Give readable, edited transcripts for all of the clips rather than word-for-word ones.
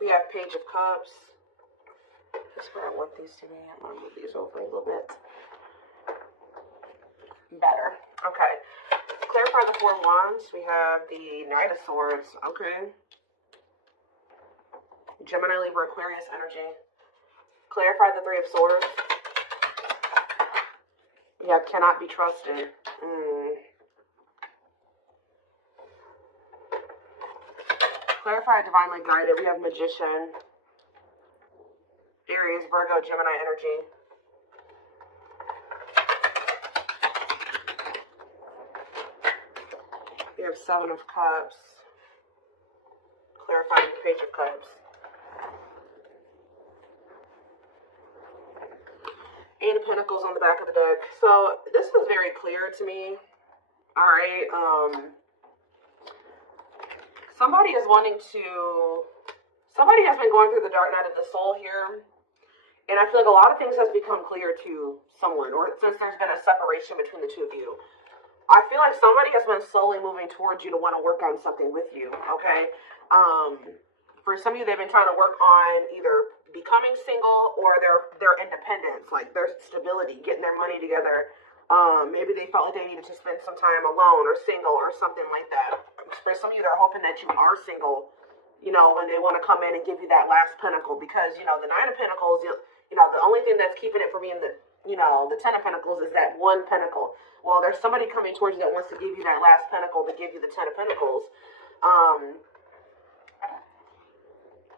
We have Page of Cups. That's where I want these to be. I'm going to move these over a little bit. Better. Okay. Clarify the Four of Wands. We have the Knight of Swords. Okay. Gemini, Libra, Aquarius energy. Clarify the Three of Swords. We have Cannot Be Trusted. Clarify Divinely Guided. We have Magician. Aries, Virgo, Gemini energy. We have Seven of Cups. Clarifying the Page of Cups. Eight of Pentacles on the back of the deck. So this is very clear to me. All right. Somebody is wanting to. Somebody has been going through the dark night of the soul here, and I feel like a lot of things has become clear to someone, or since there's been a separation between the two of you. I feel like somebody has been slowly moving towards you to want to work on something with you. Okay. For some of you, they've been trying to work on either becoming single or their independence, like their stability, getting their money together. Maybe they felt like they needed to spend some time alone or single or something like that. For some of you, they're hoping that you are single, you know, when they want to come in and give you that last pentacle, because, you know, the Nine of Pentacles, you know, the only thing that's keeping it from being the, you know, the Ten of Pentacles is that one pentacle. Well, there's somebody coming towards you that wants to give you that last pentacle to give you the Ten of Pentacles.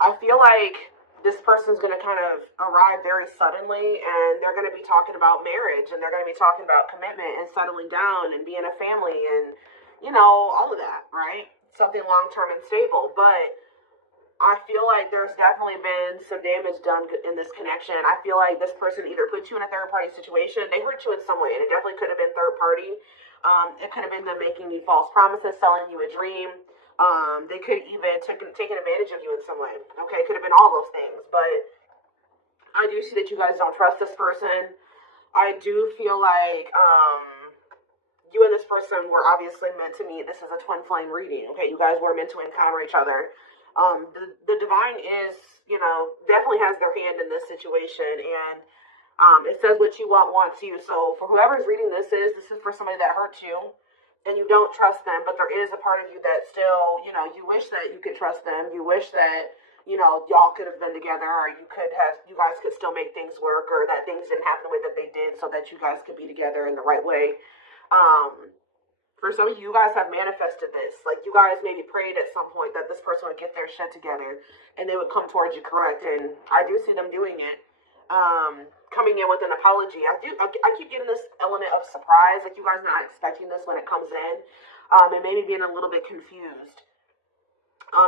I feel like this person's going to kind of arrive very suddenly, and they're going to be talking about marriage, and they're going to be talking about commitment and settling down and being a family and, you know, all of that, right? Something long-term and stable. But I feel like there's definitely been some damage done in this connection. I feel like this person either put you in a third-party situation. They hurt you in some way, and it definitely could have been third-party. It could have been them making you false promises, selling you a dream. They could even taken advantage of you in some way. Okay, it could have been all those things. But I do see that you guys don't trust this person. I do feel like you and this person were obviously meant to meet. This is a twin flame reading. Okay, you guys were meant to encounter each other. The divine is, you know, definitely has their hand in this situation, and it says what you want wants you. So for whoever's reading this is for somebody that hurt you, and you don't trust them, but there is a part of you that still, you know, you wish that you could trust them. You wish that, you know, y'all could have been together, or you guys could still make things work, or that things didn't happen the way that they did so that you guys could be together in the right way. For some of you, you guys have manifested this. Like, you guys maybe prayed at some point that this person would get their shit together and they would come towards you, correct? And I do see them doing it. Coming in with an apology. I keep getting this element of surprise, like you guys not expecting this when it comes in, and maybe being a little bit confused.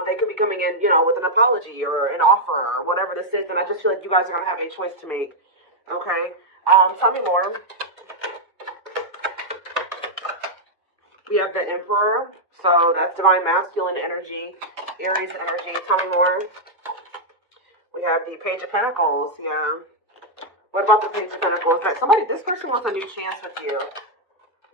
They could be coming in, you know, with an apology or an offer or whatever this is, and I just feel like you guys are going to have a choice to make. Okay? Tell me more. We have the Emperor, so that's divine masculine energy, Aries energy. Tell me more. We have the Page of Pentacles, yeah. What about the Page of Pentacles? That this person wants a new chance with you.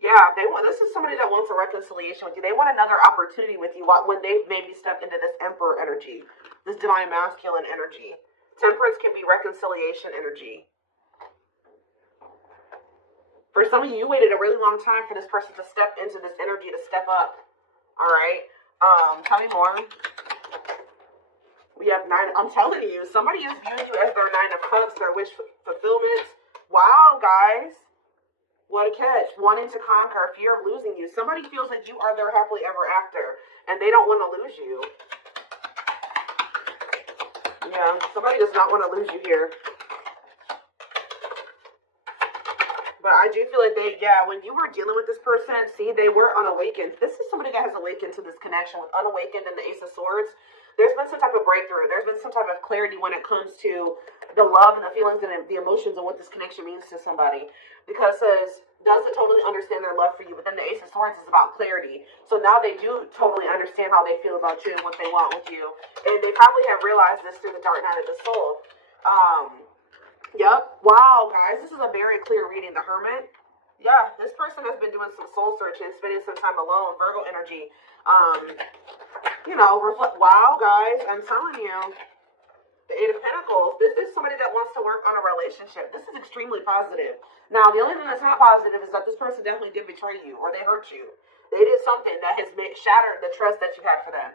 Yeah, this is somebody that wants a reconciliation with you. They want another opportunity with you when they've maybe stepped into this Emperor energy, this divine masculine energy. Temperance can be reconciliation energy. For some of you, you waited a really long time for this person to step into this energy, to step up. All right. Tell me more. We have Nine. I'm telling you, somebody is viewing you as their Nine of Cups, their wish fulfillment. Wow, guys. What a catch. Wanting to conquer, fear of losing you. Somebody feels like you are their happily ever after, and they don't want to lose you. Yeah, somebody does not want to lose you here. But I do feel like when you were dealing with this person, see, they were unawakened. This is somebody that has awakened to this connection with unawakened and the Ace of Swords. There's been some type of breakthrough. There's been some type of clarity when it comes to the love and the feelings and the emotions and what this connection means to somebody. Because it says, doesn't totally understand their love for you. But then the Ace of Swords is about clarity. So now they do totally understand how they feel about you and what they want with you. And they probably have realized this through the dark night of the soul. Yep. Wow, guys. This is a very clear reading. The Hermit. Yeah, this person has been doing some soul searching, spending some time alone. Virgo energy. You know, reflect. Wow, guys, I'm telling you. The Eight of Pentacles, this is somebody that wants to work on a relationship. This is extremely positive. Now, the only thing that's not positive is that this person definitely did betray you or they hurt you. They did something that has shattered the trust that you had for them.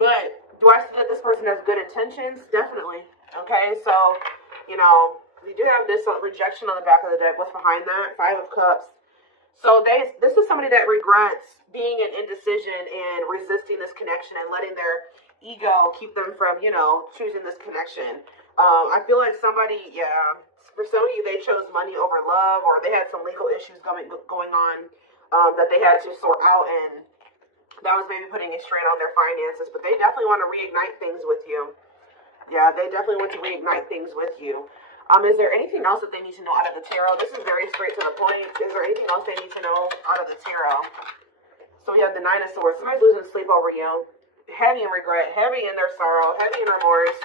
But do I see that this person has good intentions? Definitely. Okay, so, you know, we do have this rejection on the back of the deck. What's behind that? Five of Cups. So this is somebody that regrets being in indecision and resisting this connection and letting their ego keep them from, you know, choosing this connection. I feel like somebody, yeah, for some of you, they chose money over love, or they had some legal issues going on that they had to sort out, and that was maybe putting a strain on their finances. But they definitely want to reignite things with you. Yeah, they definitely want to reignite things with you. Is there anything else that they need to know out of the tarot? This is very straight to the point. Is there anything else they need to know out of the tarot? So we have the Nine of Swords. Somebody's losing sleep over you. Heavy in regret, heavy in their sorrow, heavy in remorse.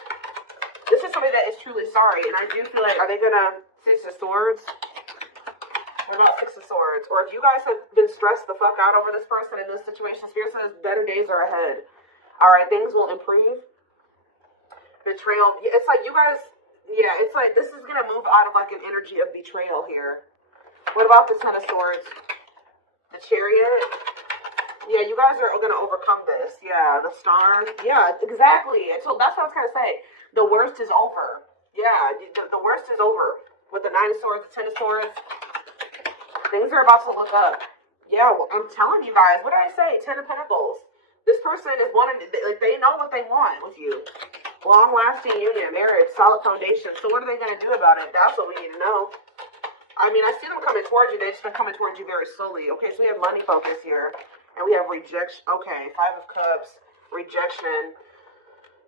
This is somebody that is truly sorry. And I do feel like, are they going to Six of Swords? What about Six of Swords? Or if you guys have been stressed the fuck out over this person in this situation, Spirit says better days are ahead. All right, things will improve. Betrayal. It's like you guys... Yeah, it's like this is going to move out of like an energy of betrayal here. What about the Ten of Swords? The Chariot? Yeah, you guys are going to overcome this. Yeah, the Star. Yeah, exactly. So that's what I was going to say. The worst is over. Yeah, the worst is over. With the Nine of Swords, the Ten of Swords. Things are about to look up. Yeah, well, I'm telling you guys. What did I say? Ten of Pentacles. This person is wanting, like, they know what they want with you. Long-lasting union, marriage, solid foundation. So what are they going to do about it? That's what we need to know. I mean, I see them coming towards you. They've just been coming towards you very slowly. Okay, so we have money focus here. And we have rejection. Okay, Five of Cups, rejection.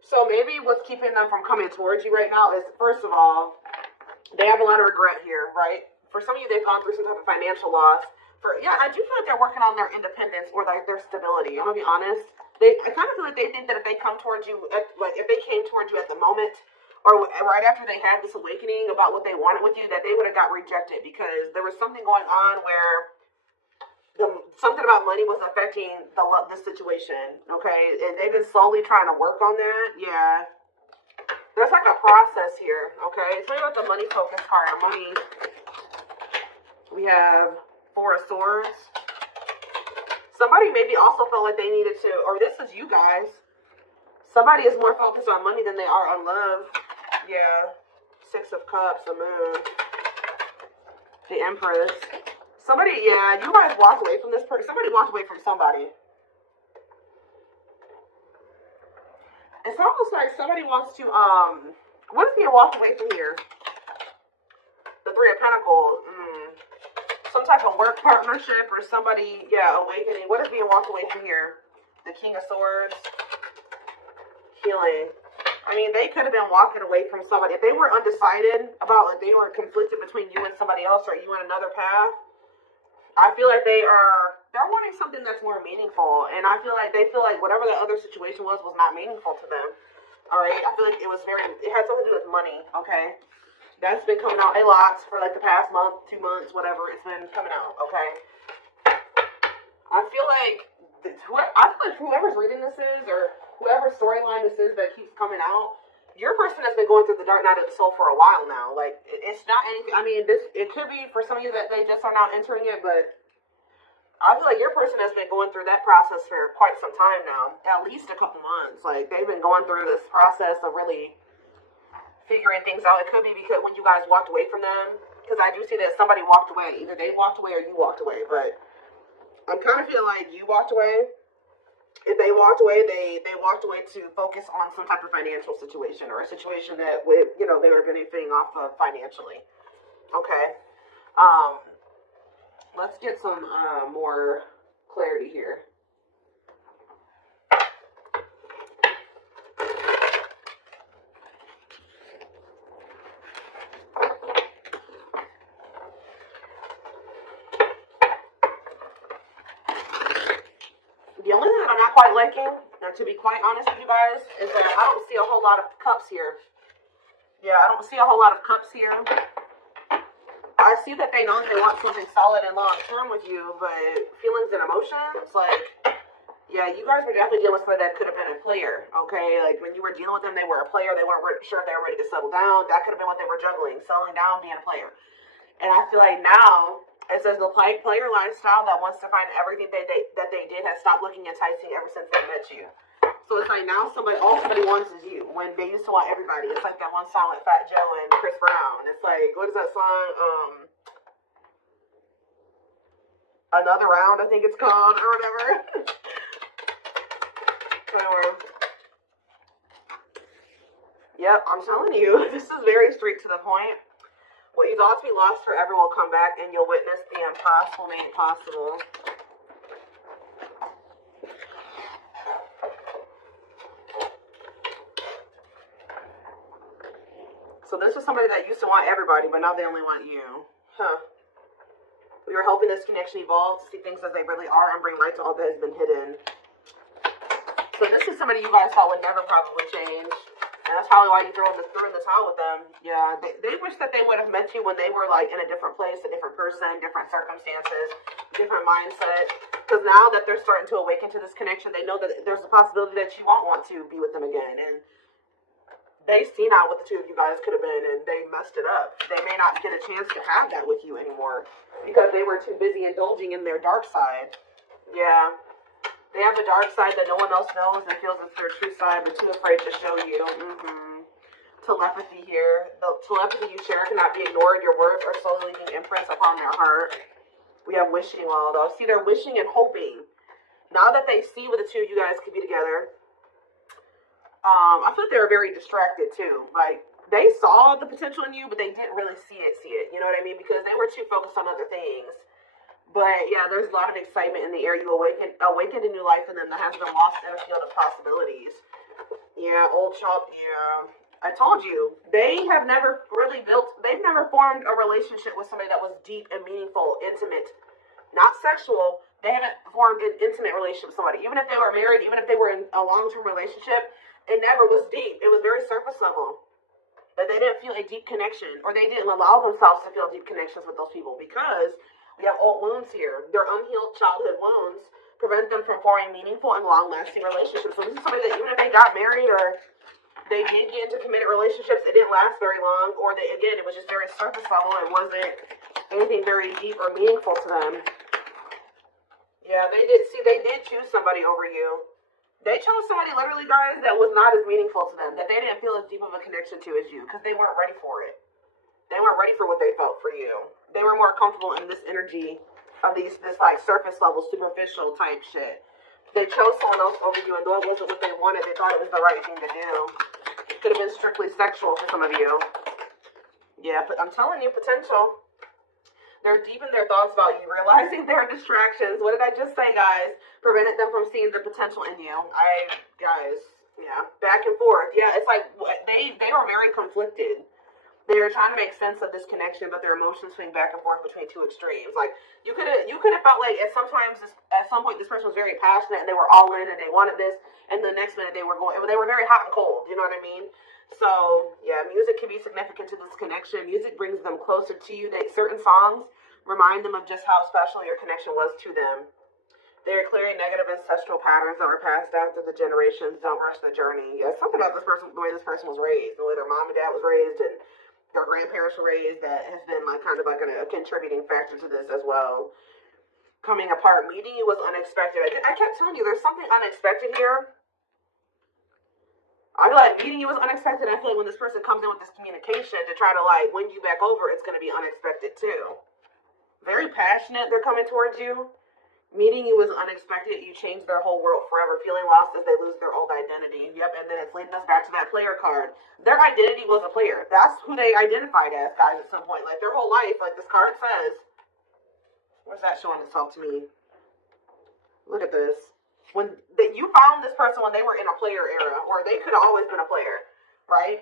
So maybe what's keeping them from coming towards you right now is, first of all, they have a lot of regret here, right? For some of you, they've gone through some type of financial loss. I do feel like they're working on their independence or like their stability. I'm going to be honest. I kind of feel like they think that if they come towards you, if they came towards you at the moment or right after they had this awakening about what they wanted with you, that they would have got rejected because there was something going on where something about money was affecting the situation, okay? And they've been slowly trying to work on that. Yeah. There's like a process here, okay? Tell me about the money focus card. Money. We have Four of Swords. Somebody maybe also felt like they needed to, or this is you guys. Somebody is more focused on money than they are on love. Yeah. Six of Cups, the Moon. The Empress. Somebody, yeah, you guys walked away from this person. Somebody walked away from somebody. It's almost like somebody wants to, what is being walked away from here? The Three of Pentacles. Some type of work partnership or somebody, yeah, awakening. What is being walked away from here? The King of Swords. Healing. I mean, they could have been walking away from somebody. If they were undecided about, like, they were conflicted between you and somebody else or you and another path, I feel like they're wanting something that's more meaningful. And I feel like they feel like whatever the other situation was not meaningful to them. All right? I feel like it had something to do with money, okay? That's been coming out a lot for like the past month, 2 months, whatever. It's been coming out, okay? I feel like whoever's reading this is, or whoever storyline this is that keeps coming out, your person has been going through the dark night of the soul for a while now. Like, it's not anything. I mean, it could be for some of you that they just are now entering it, but I feel like your person has been going through that process for quite some time now, at least a couple months. Like, they've been going through this process of really figuring things out. It could be because when you guys walked away from them, because I do see that somebody walked away. Either they walked away or you walked away, but I'm kind of feeling like you walked away. If they walked away, they walked away to focus on some type of financial situation or a situation that they were benefiting off of financially. Okay. Let's get some more clarity here. The only thing that I'm not quite liking, and to be quite honest with you guys, is that I don't see a whole lot of cups here. Yeah, I don't see a whole lot of cups here. I see that they know they want something solid and long-term with you, but feelings and emotions, like, Yeah, you guys were definitely dealing with somebody that could have been a player, okay? Like, when you were dealing with them, they were a player. They weren't sure if they were ready to settle down. That could have been what they were juggling, settling down, being a player. And I feel like now, it says the player lifestyle that wants to find everything that they did has stopped looking enticing ever since they met you. So it's like now all somebody wants is you. When they used to want everybody. It's like that one song with Fat Joe and Chris Brown. It's like, what is that song? Another Round, I think it's called, or whatever. Yep, I'm telling you, this is very straight to the point. What you thought to be lost forever will come back, and you'll witness the impossible made possible. So this is somebody that used to want everybody, but now they only want you. Huh. We are helping this connection evolve to see things as they really are and bring light to all that has been hidden. So this is somebody you guys thought would never probably change. And that's probably why you threw in the towel with them. Yeah, they wish that they would have met you when they were like in a different place, a different person, different circumstances, different mindset. Because now that they're starting to awaken to this connection, they know that there's a possibility that you won't want to be with them again. And they've seen out what the two of you guys could have been, and they messed it up. They may not get a chance to have that with you anymore because they were too busy indulging in their dark side. Yeah. They have a dark side that no one else knows and feels it's their true side, but too afraid to show you. Telepathy here. The telepathy you share cannot be ignored. Your words are slowly leaving imprints upon their heart. We have wishing well, though. See, they're wishing and hoping. Now that they see what the two of you guys could be together, I feel like they were very distracted, too. Like, they saw the potential in you, but they didn't really see it. You know what I mean? Because they were too focused on other things. But yeah, there's a lot of excitement in the air. You awakened a new life in them that has been lost in a field of possibilities. Yeah, old child. Yeah, I told you they've never formed a relationship with somebody that was deep and meaningful, intimate, not sexual. They haven't formed an intimate relationship with somebody. Even if they were married, even if they were in a long-term relationship, it never was deep. It was very surface level. But they didn't feel a deep connection, or they didn't allow themselves to feel deep connections with those people because we have old wounds here. Their unhealed childhood wounds prevent them from forming meaningful and long-lasting relationships. So this is somebody that even if they got married or they did get into committed relationships, it didn't last very long. Or it was just very surface level. It wasn't anything very deep or meaningful to them. Yeah, they did choose somebody over you. They chose somebody, literally, guys, that was not as meaningful to them, that they didn't feel as deep of a connection to as you, because they weren't ready for it. They weren't ready for what they felt for you. They were more comfortable in this energy of this like surface level, superficial type shit. They chose someone else over you, and though it wasn't what they wanted, they thought it was the right thing to do. It could have been strictly sexual for some of you. Yeah, but I'm telling you, potential. They're deep in their thoughts about you, realizing their distractions. What did I just say, guys? Prevented them from seeing the potential in you. Yeah, back and forth. Yeah, it's like they were very conflicted. They were trying to make sense of this connection, but their emotions swing back and forth between two extremes. Like you could have felt like at some point this person was very passionate and they were all in and they wanted this, and the next minute they were very hot and cold. You know what I mean? So yeah, music can be significant to this connection. Music brings them closer to you. Certain songs remind them of just how special your connection was to them. They are clearing negative ancestral patterns that were passed down through the generations. Don't rush the journey. Yeah, something about this person, the way this person was raised, the way their mom and dad was raised, and their grandparents were raised, that has been like kind of like a contributing factor to this as well. Coming apart, meeting you was unexpected. I kept telling you there's something unexpected here. I feel like meeting you was unexpected. I feel like when this person comes in with this communication to try to like win you back over, it's going to be unexpected too. Very passionate, they're coming towards you. Meeting you was unexpected. You changed their whole world forever. Feeling lost as they lose their old identity. Yep, and then it's leading us back to that player card. Their identity was a player. That's who they identified as, guys, at some point. Like, their whole life, like this card says. Where's that showing itself to me? Look at this. You found this person when they were in a player era, or they could have always been a player, right?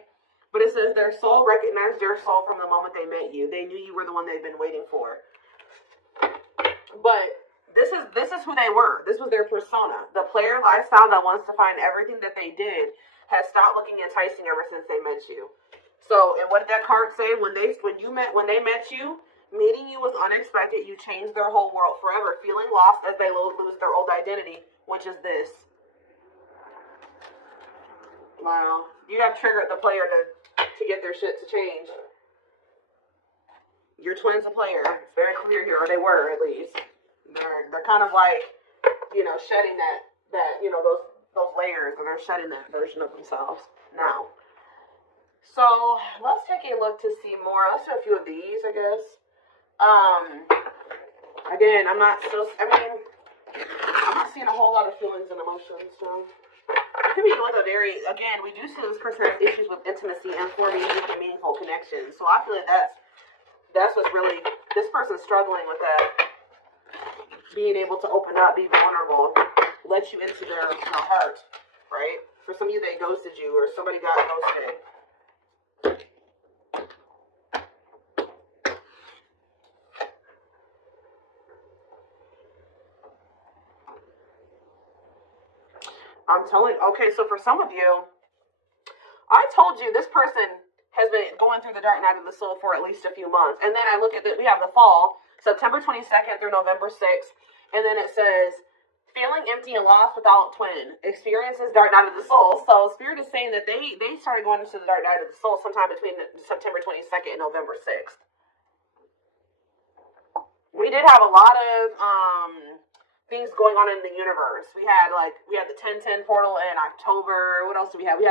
But it says their soul recognized your soul from the moment they met you. They knew you were the one they'd been waiting for. But this is who they were. This was their persona. The player lifestyle that wants to find everything that they did has stopped looking enticing ever since they met you. So, and what did that card say? When they met you, Meeting you was unexpected. You changed their whole world forever. Feeling lost as they lose their old identity, which is this. Wow. You have triggered the player to get their shit to change. Your twin's a player. It's very clear here, or they were at least. They're kind of like, you know, shedding that you know, those layers, and they're shedding that version of themselves now. So let's take a look to see more. Let's do a few of these, I guess. Again, I'm not seeing a whole lot of feelings and emotions, so it could be with a very, again, we do see this person has issues with intimacy and forming deep and meaningful connections. So I feel like that's what's really, this person's struggling with that, being able to open up, be vulnerable, let you into their heart, right? For some of you, they ghosted you, or somebody got ghosted. I'm telling, okay, so for some of you, I told you this person has been going through the dark night of the soul for at least a few months. And then I look at we have the fall, September 22nd through November 6th. And then it says, feeling empty and lost without twin, experiences dark night of the soul. So Spirit is saying that they started going into the dark night of the soul sometime between September 22nd and November 6th. We did have a lot of things going on in the universe. We had the 1010 portal in October. What else did we have? We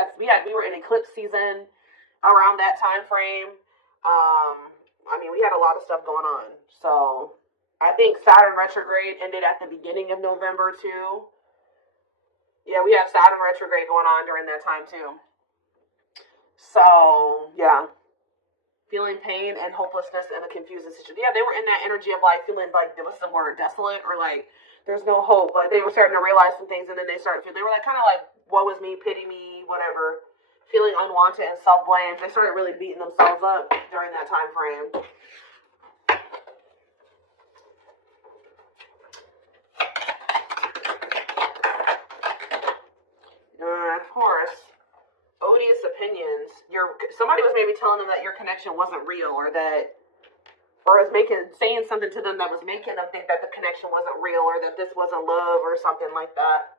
were in eclipse season around that time frame. I mean, we had a lot of stuff going on. So I think Saturn retrograde ended at the beginning of November too. Yeah, we have Saturn retrograde going on during that time too. So yeah, feeling pain and hopelessness in a confusing situation. Yeah, they were in that energy of like feeling like, what's the word, desolate, or like there's no hope. Like they were starting to realize some things, and then they were like kind of like, woe is me, pity me, whatever. Feeling unwanted and self-blame. They started really beating themselves up during that time frame. Of course, odious opinions. Somebody was maybe telling them that your connection wasn't real, or was saying something to them that was making them think that the connection wasn't real, or that this wasn't love, or something like that.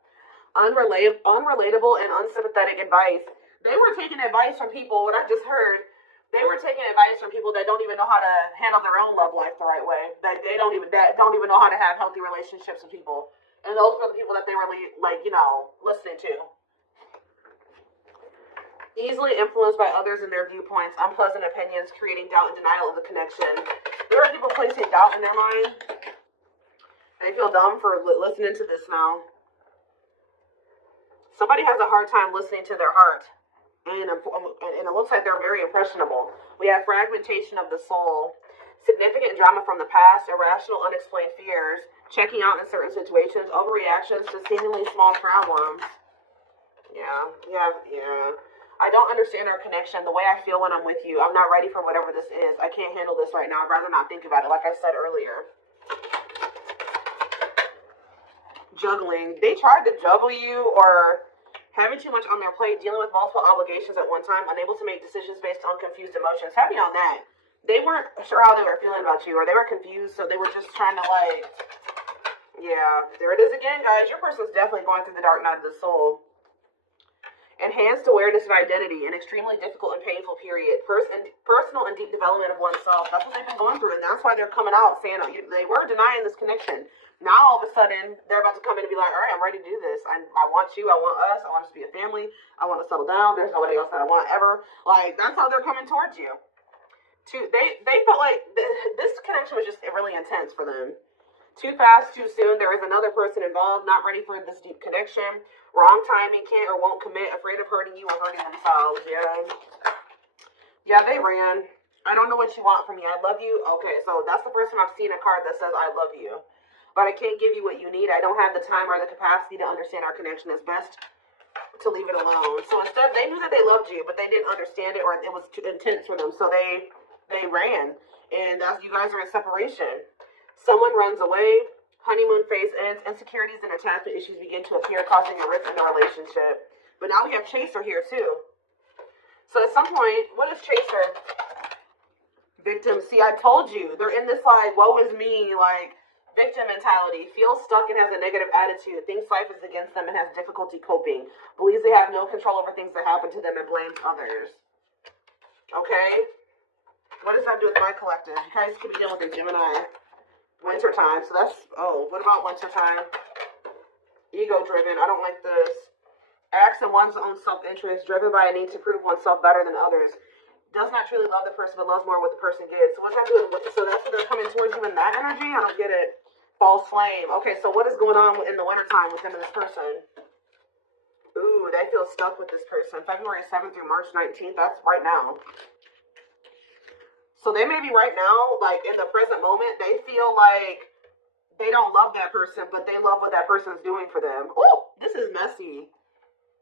Unrelatable and unsympathetic advice. They were taking advice from people, what I just heard, they were taking advice from people that don't even know how to handle their own love life the right way. That don't even know how to have healthy relationships with people. And those were the people that they were listening to. Easily influenced by others and their viewpoints, unpleasant opinions, creating doubt and denial of the connection. There are people placing doubt in their mind. They feel dumb for listening to this now. Somebody has a hard time listening to their heart. And it looks like they're very impressionable. We have fragmentation of the soul, significant drama from the past, irrational, unexplained fears, checking out in certain situations, overreactions to seemingly small problems. Yeah. I don't understand our connection, the way I feel when I'm with you. I'm not ready for whatever this is. I can't handle this right now. I'd rather not think about it, like I said earlier. Juggling. They tried to juggle you, or having too much on their plate, dealing with multiple obligations at one time, unable to make decisions based on confused emotions. Heavy on that. They weren't sure how they were feeling about you, or they were confused, so they were just trying to yeah, there it is again, guys. Your person's definitely going through the dark night of the soul. Enhanced awareness of identity, an extremely difficult and painful period. Personal and deep development of oneself. That's what they've been going through, and that's why they're coming out saying they were denying this connection. Now, all of a sudden, they're about to come in and be like, all right, I'm ready to do this. I want you. I want us. I want us to be a family. I want to settle down. There's nobody else that I want ever. Like, that's how they're coming towards you. They felt like this connection was just really intense for them. Too fast, too soon. There is another person involved, not ready for this deep connection. Wrong timing, can't or won't commit, afraid of hurting you or hurting themselves. Yeah, they ran. I don't know what you want from me. I love you. Okay, so that's the first time I've seen a card that says I love you. But I can't give you what you need. I don't have the time or the capacity to understand our connection. It's best to leave it alone. So instead, they knew that they loved you, but they didn't understand it, or it was too intense for them. So they ran. And as you guys are in separation. Someone runs away. Honeymoon phase ends. Insecurities and attachment issues begin to appear, causing a rift in the relationship. But now we have Chaser here, too. So at some point, what is Chaser? Victim. See, I told you. They're in this, like, woe is me, like, victim mentality. Feels stuck and has a negative attitude. Thinks life is against them and has difficulty coping. Believes they have no control over things that happen to them and blames others. Okay? What does that do with my collective? You guys could be dealing with a Gemini. Wintertime. So that's, what about wintertime? Ego-driven. I don't like this. Acts in one's own self-interest. Driven by a need to prove oneself better than others. Does not truly love the person, but loves more what the person gives. So what's that doing? So that's what they're coming towards you in that energy? I don't get it. False flame. Okay, so what is going on in the wintertime with them and this person? Ooh, they feel stuck with this person. February 7th through March 19th. That's right now. So they may be right now, like in the present moment, they feel like they don't love that person, but they love what that person's doing for them. Oh, this is messy.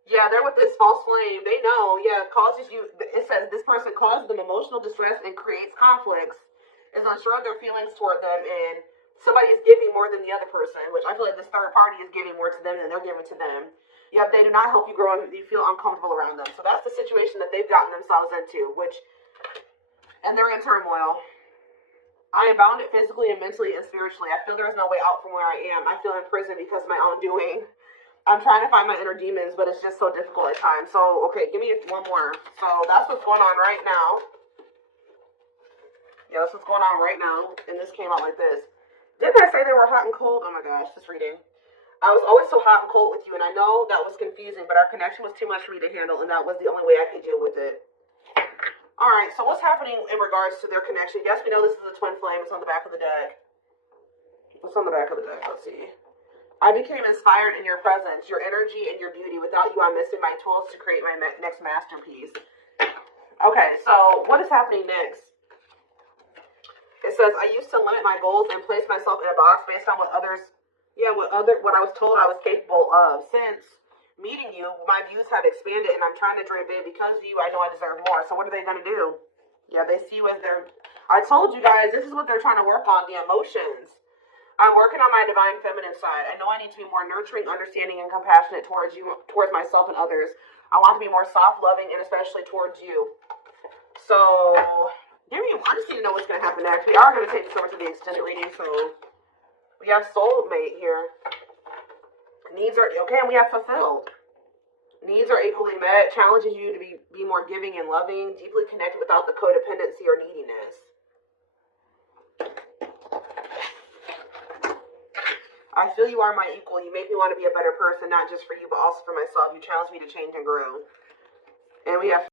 Yeah, they're with this false flame. They know, causes you, it says this person causes them emotional distress and creates conflicts, is unsure of their feelings toward them, and somebody is giving more than the other person, which I feel like this third party is giving more to them than they're giving to them. Yep, they do not help you grow and you feel uncomfortable around them. So that's the situation that they've gotten themselves into, and they're in turmoil. I am bounded physically and mentally and spiritually. I feel there is no way out from where I am. I feel in prison because of my own doing. I'm trying to find my inner demons, but it's just so difficult at times. So, okay, give me one more. So, that's what's going on right now. Yeah, that's what's going on right now. And this came out like this. Didn't I say they were hot and cold? Oh my gosh, this reading. I was always so hot and cold with you, and I know that was confusing, but our connection was too much for me to handle, and that was the only way I could deal with it. Alright, so what's happening in regards to their connection? Yes, we know this is a twin flame. It's on the back of the deck. What's on the back of the deck? Let's see. I became inspired in your presence, your energy, and your beauty. Without you, I'm missing my tools to create my next masterpiece. Okay, so what is happening next? It says, I used to limit my goals and place myself in a box based on what I was told I was capable of. Since meeting you, my views have expanded, and I'm trying to dream big. Because of you, I know I deserve more. So what are they going to do? Yeah, they see you as I told you guys, this is what they're trying to work on, the emotions. I'm working on my divine feminine side. I know I need to be more nurturing, understanding, and compassionate towards you, towards myself and others. I want to be more soft, loving, and especially towards you. So, I just need to know what's going to happen next. We are going to take this over to the extended reading. So, we have soulmate here. Needs are, okay, and we have fulfilled. Needs are equally met. Challenges you to be more giving and loving. Deeply connected without the codependency or neediness. I feel you are my equal. You make me want to be a better person, not just for you, but also for myself. You challenge me to change and grow. And we have